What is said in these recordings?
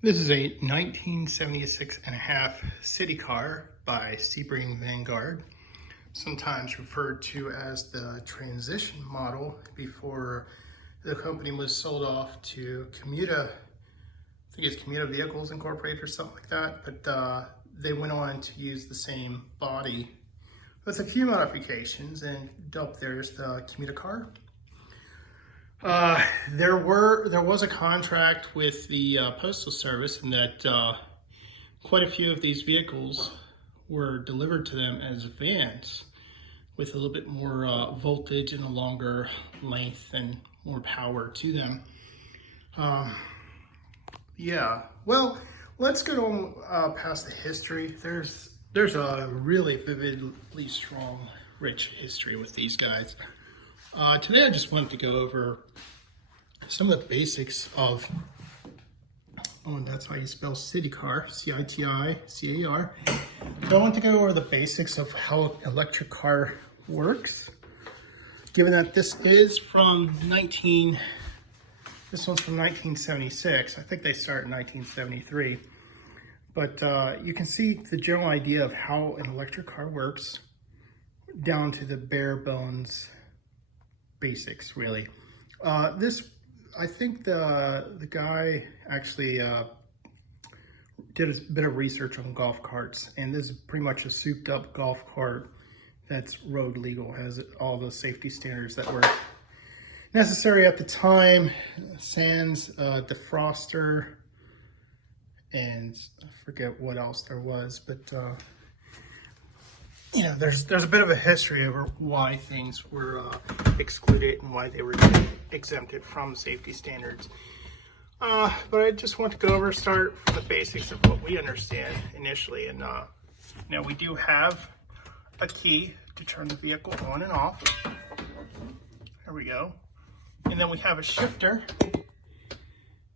This is a 1976 and a half city car by Sebring Vanguard, sometimes referred to as the transition model before the company was sold off to Commuta. I think it's Commuta Vehicles Incorporated or something like that, but they went on to use the same body with a few modifications and dubbed theirs the Commuta car. There was a contract with the Postal Service in that quite a few of these vehicles were delivered to them as vans with a little bit more voltage and a longer length and more power to them. Yeah, well, let's go past the history. There's a really vividly strong, rich history with these guys. Today I just wanted to go over some of the basics of, and that's how you spell city car, C-I-T-I-C-A-R. So I want to go over the basics of how an electric car works. Given that this one's from 1976. I think they started in 1973. But you can see the general idea of how an electric car works down to the bare bones basics, really. I think the guy actually did a bit of research on golf carts, and this is pretty much a souped up golf cart that's road legal, has all the safety standards that were necessary at the time, sans defroster, and I forget what else there was, but you know, there's a bit of a history over why things were excluded and why they were exempted from safety standards. But I just want to go over, start from the basics of what we understand initially. And now we do have a key to turn the vehicle on and off. There we go. And then we have a shifter,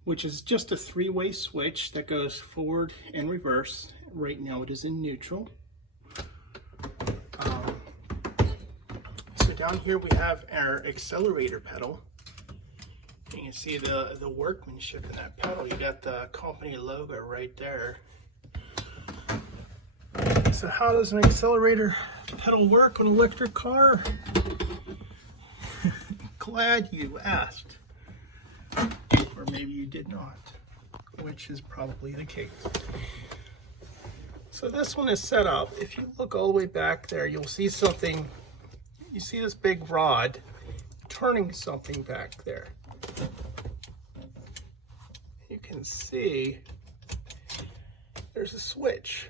which is just a three-way switch that goes forward and reverse. Right now it is in neutral. So down here we have our accelerator pedal. You can see the workmanship in that pedal. You got the company logo right there. So how does an accelerator pedal work on an electric car? Glad you asked. Or maybe you did not, which is probably the case. So this one is set up. If you look all the way back there, you'll see something. You see this big rod turning something back there. You can see there's a switch.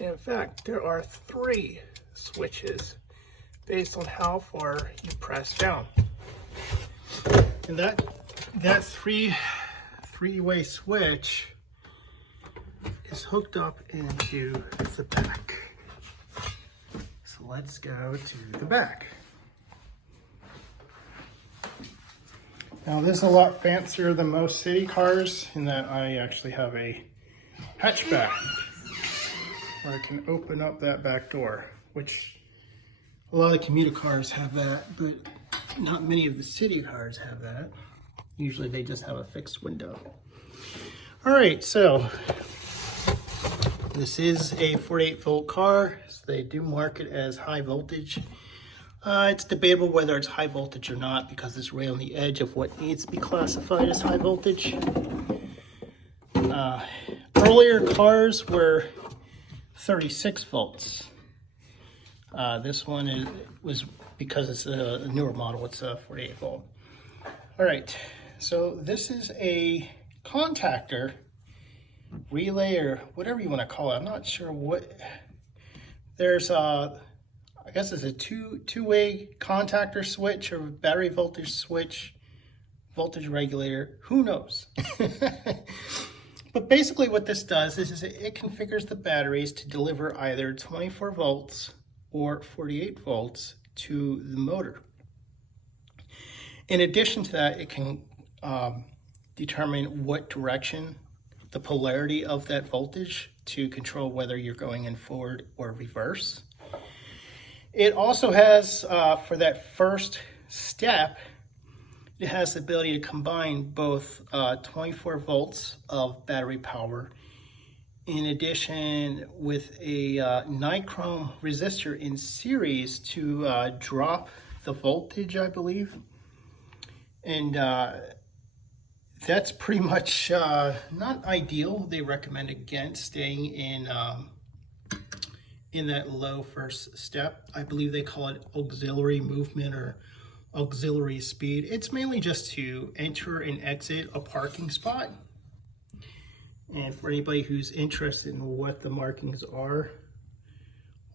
And in fact, there are 3 switches based on how far you press down. And that three-way switch is hooked up into the back. So let's go to the back. Now this is a lot fancier than most city cars in that I actually have a hatchback where I can open up that back door, which a lot of commuter cars have that, but not many of the city cars have that. Usually they just have a fixed window. All right, so this is a 48 volt car. So they do mark it as high voltage. It's debatable whether it's high voltage or not because it's right on the edge of what needs to be classified as high voltage. Earlier cars were 36 volts. This one was, because it's a newer model, it's a 48 volt. All right, so this is a contactor, relay, or whatever you want to call it. I'm not sure what. There's I guess it's a two-way contactor switch or battery voltage switch, voltage regulator, who knows? But basically what this does is it configures the batteries to deliver either 24 volts or 48 volts to the motor. In addition to that, it can determine what direction, the polarity of that voltage to control whether you're going in forward or reverse. It also has, for that first step, It has the ability to combine both 24 volts of battery power, in addition with a nichrome resistor in series to drop the voltage, I believe. And that's pretty much not ideal. They recommend against staying in that low first step. I believe they call it auxiliary movement or auxiliary speed. It's mainly just to enter and exit a parking spot. And for anybody who's interested in what the markings are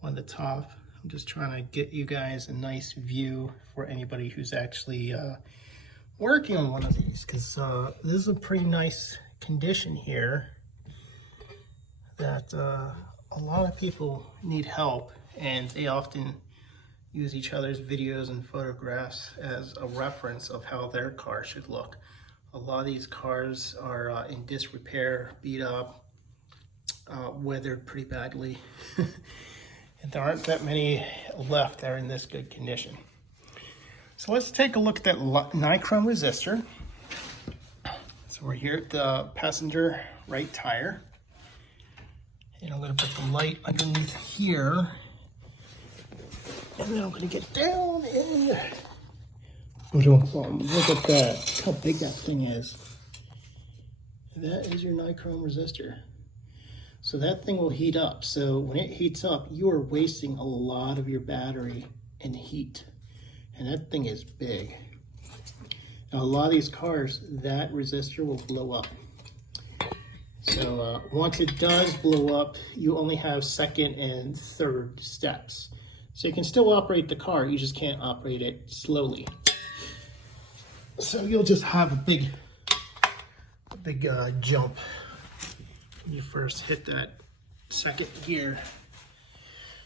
on the top, I'm just trying to get you guys a nice view for anybody who's actually working on one of these, because this is a pretty nice condition here that a lot of people need help, and they often use each other's videos and photographs as a reference of how their car should look. A lot of these cars are in disrepair, beat up, weathered pretty badly. And there aren't that many left that are in this good condition. So let's take a look at that nichrome resistor. So we're here at the passenger right tire. And I'm going to put the light underneath here. And then I'm going to get down and look at that, how big that thing is. That is your nichrome resistor. So that thing will heat up. So when it heats up, you are wasting a lot of your battery in heat. And that thing is big. Now a lot of these cars, that resistor will blow up. So once it does blow up, you only have second and third steps. So you can still operate the car, you just can't operate it slowly. So you'll just have a big jump when you first hit that second gear.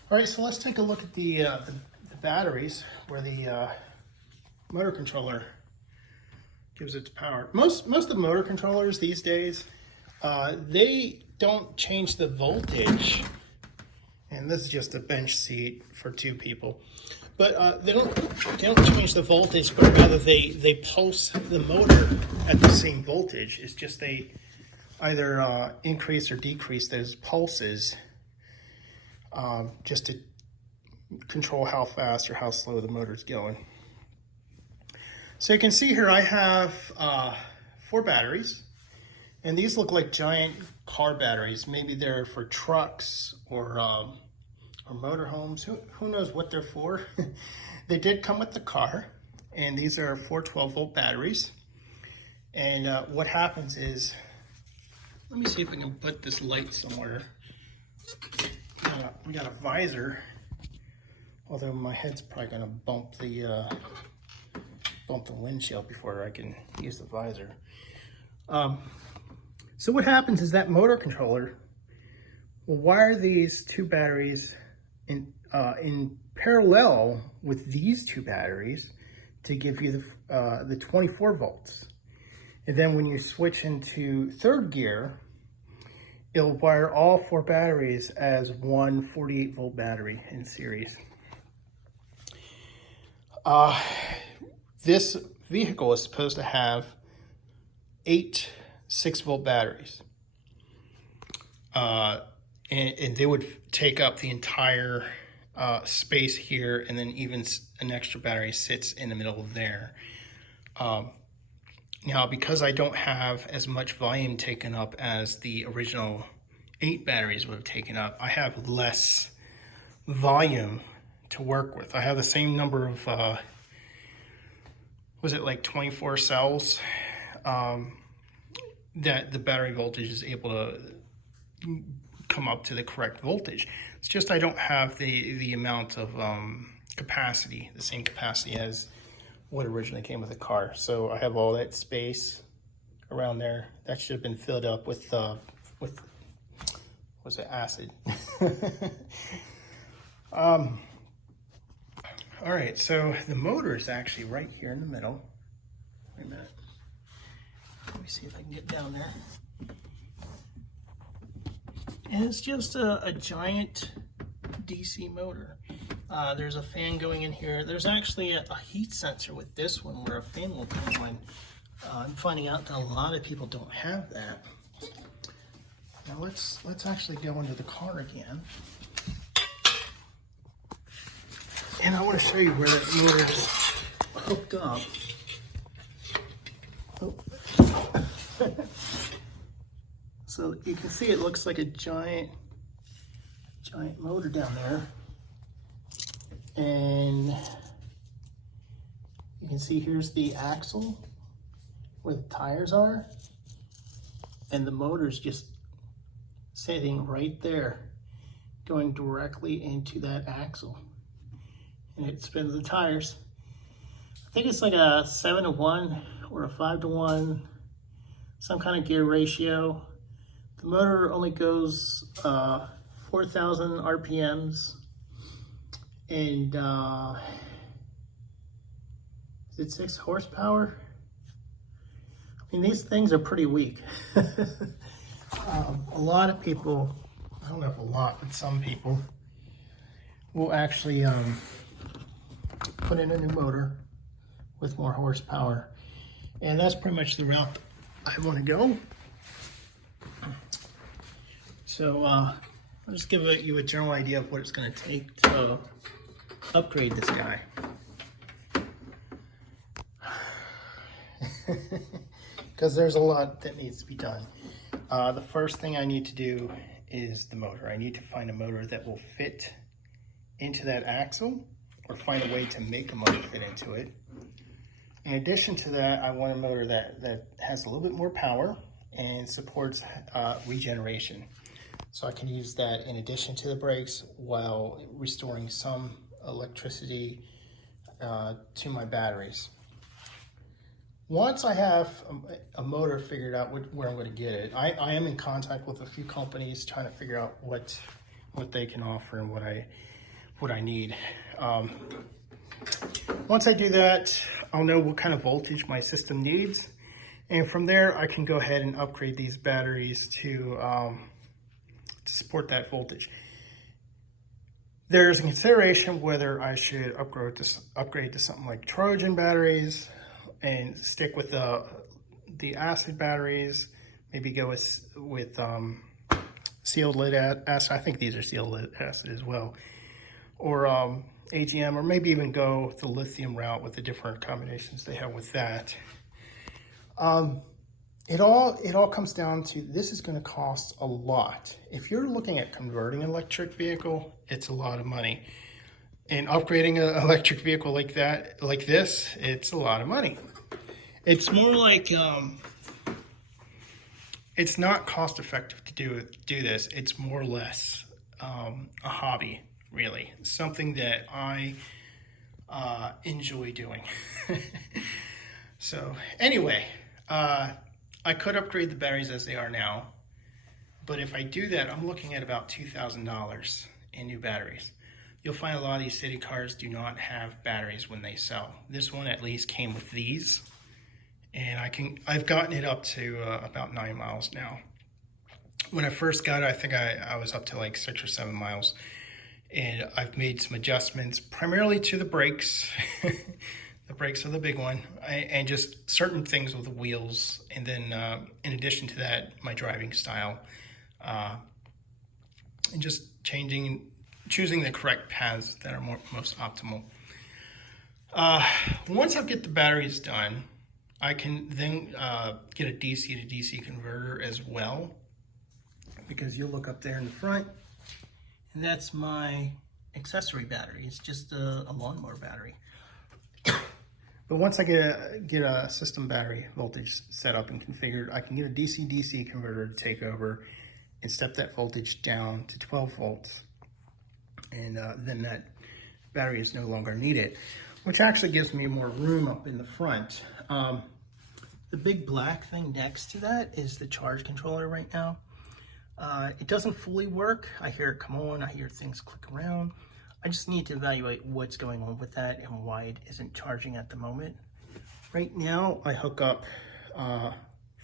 All right, so let's take a look at the batteries where the motor controller gives its power. Most of the motor controllers these days, they don't change the voltage. And this is just a bench seat for two people. But they don't change the voltage, but rather they pulse the motor at the same voltage. It's just they either increase or decrease those pulses just to control how fast or how slow the motor's going. So you can see here I have 4 batteries, and these look like giant car batteries. Maybe they're for trucks or motorhomes. Who knows what they're for? They did come with the car, and these are 4 12-volt batteries. And what happens is, let me see if I can put this light somewhere. We got a visor, although my head's probably gonna bump the windshield before I can use the visor. So what happens is that motor controller will wire these 2 batteries in parallel with these 2 batteries to give you the 24 volts. And then when you switch into 3rd gear, it'll wire all 4 batteries as one 48-volt battery in series. This vehicle is supposed to have 8 6-volt batteries. And they would take up the entire space here, and then even an extra battery sits in the middle of there. Now, because I don't have as much volume taken up as the original 8 batteries would have taken up, I have less volume to work with. I have the same number of, was it like 24 cells, that the battery voltage is able to come up to the correct voltage. It's just I don't have the amount of capacity, the same capacity as what originally came with the car. So I have all that space around there. That should have been filled up with was it acid? All right, so the motor is actually right here in the middle. Wait a minute. Let me see if I can get down there. And it's just a giant DC motor. There's a fan going in here. There's actually a heat sensor with this one where a fan will come on. I'm finding out that a lot of people don't have that. Now let's actually go into the car again. And I want to show you where that motor is hooked up. Oh. So you can see it looks like a giant motor down there. And you can see here's the axle where the tires are. And the motor's just sitting right there, going directly into that axle. And it spins the tires. I think it's like a 7-to-1 or a 5-to-1, some kind of gear ratio. The motor only goes 4,000 RPMs, and is it 6 horsepower? I mean, these things are pretty weak. A lot of people, I don't know if a lot, but some people will actually put in a new motor with more horsepower. And that's pretty much the route I want to go. So I'll just give you a general idea of what it's going to take to upgrade this guy. Because there's a lot that needs to be done. The first thing I need to do is the motor. I need to find a motor that will fit into that axle, or find a way to make a motor fit into it. In addition to that, I want a motor that has a little bit more power and supports regeneration. So I can use that in addition to the brakes while restoring some electricity to my batteries. Once I have a motor figured out where I'm going to get it, I am in contact with a few companies trying to figure out what they can offer and what I need. Once I do that, I'll know what kind of voltage my system needs, and from there I can go ahead and upgrade these batteries to support that voltage. There's a consideration whether I should upgrade to something like Trojan batteries and stick with the acid batteries, maybe go with sealed lead acid. I think these are sealed lead acid as well, or AGM, or maybe even go the lithium route with the different combinations they have with that. It all comes down to, this is going to cost a lot. If you're looking at converting an electric vehicle, it's a lot of money. And upgrading an electric vehicle like this, it's a lot of money. It's more like, it's not cost effective to do this. It's more or less a hobby, really. Something that I enjoy doing. So anyway, I could upgrade the batteries as they are now, but if I do that, I'm looking at about $2,000 in new batteries. You'll find a lot of these city cars do not have batteries when they sell. This one at least came with these, and I've gotten it up to about 9 miles now. When I first got it, I think I was up to like 6 or 7 miles, and I've made some adjustments primarily to the brakes. The brakes are the big one, and just certain things with the wheels, and then in addition to that, my driving style, and just choosing the correct paths that are most optimal. Once I get the batteries done, I can then get a DC to DC converter as well, because you'll look up there in the front, and that's my accessory battery. It's just a lawnmower battery. But once I get a system battery voltage set up and configured, I can get a DC-DC converter to take over and step that voltage down to 12 volts. And then that battery is no longer needed, which actually gives me more room up in the front. The big black thing next to that is the charge controller right now. It doesn't fully work. I hear it come on, I hear things click around. I just need to evaluate what's going on with that and why it isn't charging at the moment. Right now, I hook up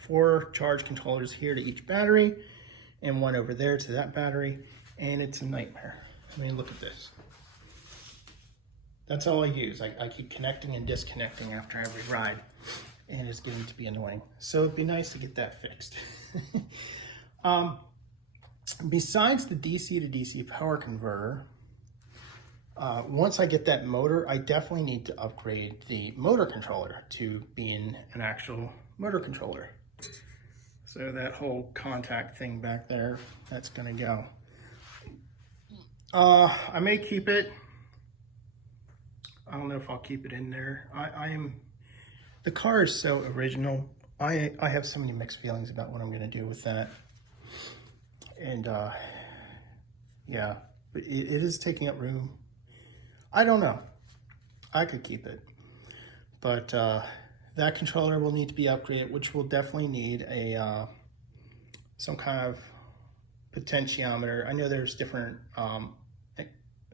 4 charge controllers here to each battery and one over there to that battery, and it's a nightmare. I mean, look at this. That's all I use. I keep connecting and disconnecting after every ride, and it's getting to be annoying. So it'd be nice to get that fixed. Besides the DC to DC power converter, once I get that motor, I definitely need to upgrade the motor controller to being an actual motor controller. So that whole contact thing back there, that's gonna go. I may keep it. I don't know if I'll keep it in there. The car is so original. I have so many mixed feelings about what I'm gonna do with that. And yeah, but it is taking up room. I don't know. I could keep it. But that controller will need to be upgraded, which will definitely need a some kind of potentiometer. I know there's different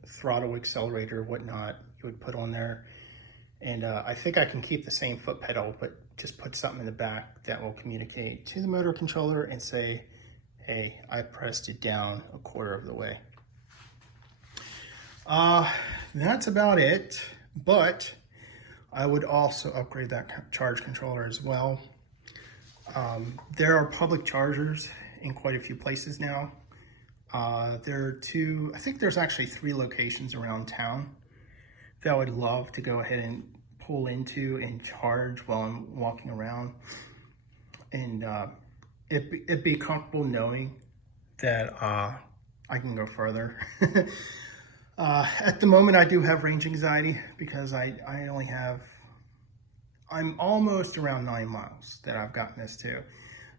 throttle, accelerator, whatnot you would put on there. And I think I can keep the same foot pedal, but just put something in the back that will communicate to the motor controller and say, hey, I pressed it down a quarter of the way. That's about it, but I would also upgrade that charge controller as well. There are public chargers in quite a few places now. There are I think there's actually 3 locations around town that I would love to go ahead and pull into and charge while I'm walking around. And it'd be comfortable knowing that I can go further. At the moment, I do have range anxiety because I'm almost around 9 miles that I've gotten this to.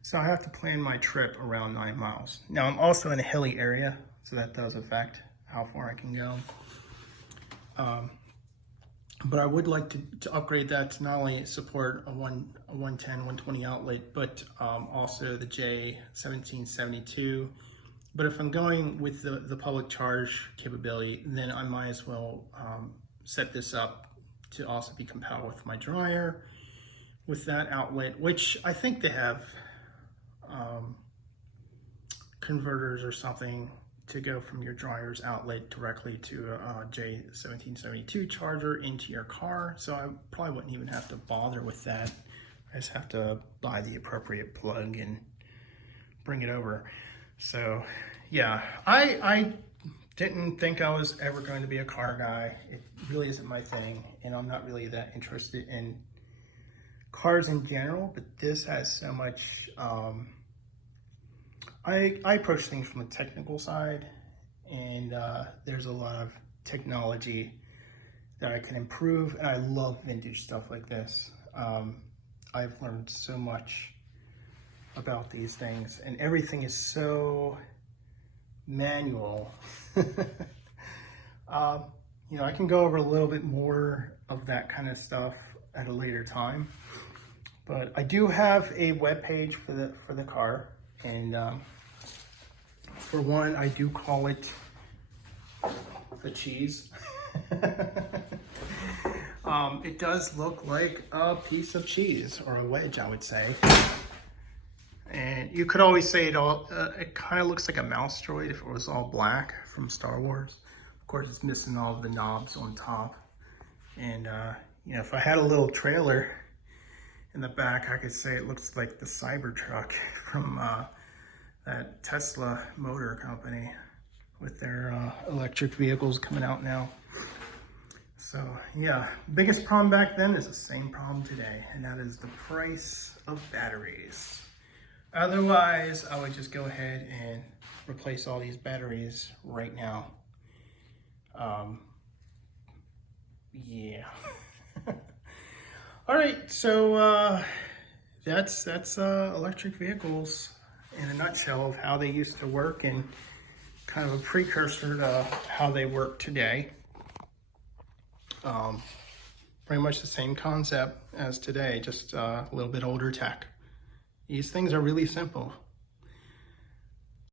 So I have to plan my trip around 9 miles. Now I'm also in a hilly area, so that does affect how far I can go. But I would like to upgrade that to not only support a 110, 120 outlet, but also the J1772. But if I'm going with the public charge capability, then I might as well set this up to also be compatible with my dryer, with that outlet, which I think they have converters or something to go from your dryer's outlet directly to a J1772 charger into your car. So I probably wouldn't even have to bother with that. I just have to buy the appropriate plug and bring it over. So yeah, I didn't think I was ever going to be a car guy. It really isn't my thing, and I'm not really that interested in cars in general, but this has so much, I approach things from the technical side, and there's a lot of technology that I can improve, and I love vintage stuff like this. I've learned so much about these things, and everything is so manual. You know, I can go over a little bit more of that kind of stuff at a later time, but I do have a web page for the car, and for one, I do call it the cheese. It does look like a piece of cheese, or a wedge, I would say. And you could always say it kind of looks like a mouse droid if it was all black from Star Wars. Of course, it's missing all of the knobs on top. And you know, if I had a little trailer in the back, I could say it looks like the Cybertruck from that Tesla motor company with their electric vehicles coming out now. So yeah, biggest problem back then is the same problem today, and that is the price of batteries. Otherwise, I would just go ahead and replace all these batteries right now. Yeah. All right, so that's electric vehicles in a nutshell of how they used to work, and kind of a precursor to how they work today. Pretty much the same concept as today, just a little bit older tech. These things are really simple.